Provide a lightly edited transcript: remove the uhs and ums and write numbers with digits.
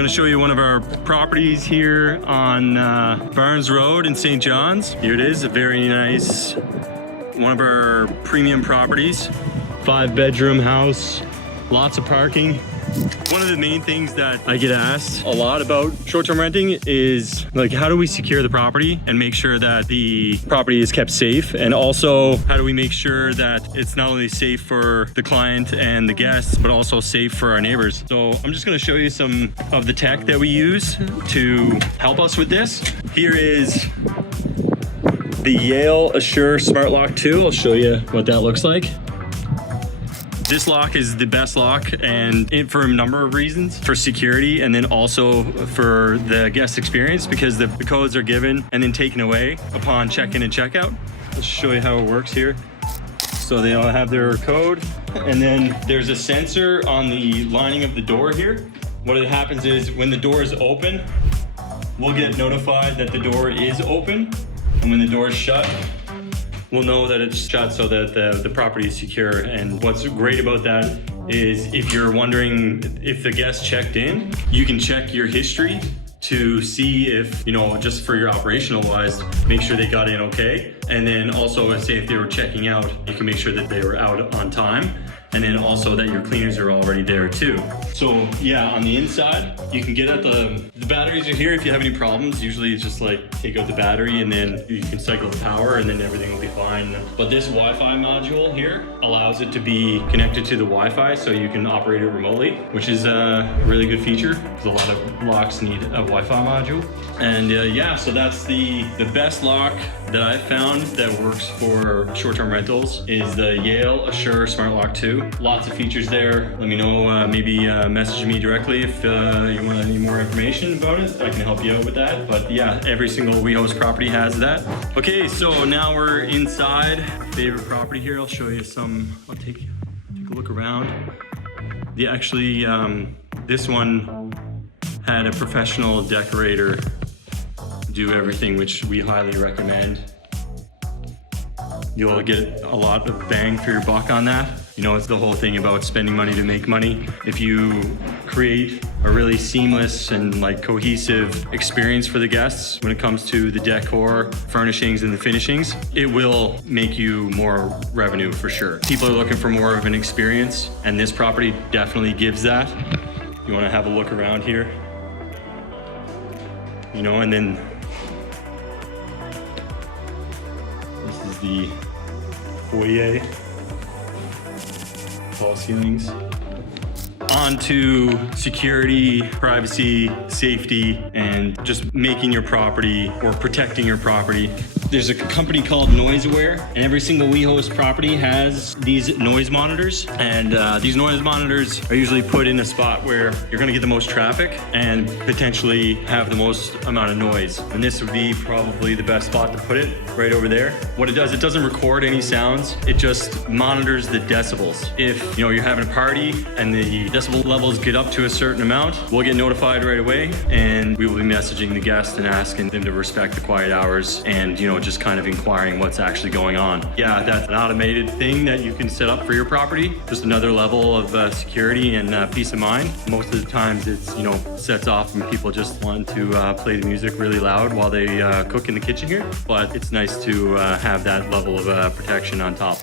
Gonna show you one of our properties here on Barnes Road in St. John's. Here it is, a very nice, one of our premium properties. 5-bedroom house, lots of parking. One of the main things that I get asked a lot about short-term renting is like, how do we secure the property and make sure that the property is kept safe? And also, how do we make sure that it's not only safe for the client and the guests, but also safe for our neighbors? So I'm just gonna show you some of the tech that we use to help us with this. Here is the Yale Assure Smart Lock 2. I'll show you what that looks like. This lock is the best lock, and for a number of reasons. For security, and then also for the guest experience, because the codes are given and then taken away upon check-in and check-out. Let's show you how it works here. So they all have their code, and then there's a sensor on the lining of the door here. What happens is when the door is open, we'll get notified that the door is open, and when the door is shut, we'll know that it's shut so that the property is secure. And what's great about that is if you're wondering if the guest checked in, you can check your history to see if, you know, just for your operational wise, make sure they got in okay. And then also say if they were checking out, you can make sure that they were out on time. And then also that your cleaners are already there too. So yeah, on the inside, you can get at the batteries are here if you have any problems. Usually it's just like take out the battery and then you can cycle the power and then everything will be fine. But this Wi-Fi module here allows it to be connected to the Wi-Fi so you can operate it remotely, which is a really good feature because a lot of locks need a Wi-Fi module. And yeah, so that's the best lock that I've found that works for short-term rentals is the Yale Assure Smart Lock 2. Lots of features there. Let me know, maybe message me directly if you want any more information about it. I can help you out with that. But yeah, every single WeHost property has that. Okay, so now we're inside. Favorite property here, I'll show you some, I'll take a look around. Actually, this one had a professional decorator do everything, which we highly recommend. You'll get a lot of bang for your buck on that. You know, it's the whole thing about spending money to make money. If you create a really seamless and like cohesive experience for the guests when it comes to the decor, furnishings, and the finishings, it will make you more revenue for sure. People are looking for more of an experience, and this property definitely gives that. You want to have a look around here, you know, and then this is the foyer. Tall ceilings. On to security, privacy, safety, and just making your property or protecting your property. There's a company called NoiseAware, and every single WeHost property has these noise monitors. And these noise monitors are usually put in a spot where you're gonna get the most traffic and potentially have the most amount of noise. And this would be probably the best spot to put it, right over there. What it doesn't record any sounds. It just monitors the decibels. If you know you're having a party and the decibel levels get up to a certain amount, we'll get notified right away, and we will be messaging the guest and asking them to respect the quiet hours and, you know, just kind of inquiring what's actually going on. Yeah, that's an automated thing that you can set up for your property. Just another level of security and peace of mind. Most of the times it's, you know, sets off when people just want to play the music really loud while they cook in the kitchen here. But it's nice to have that level of protection on top.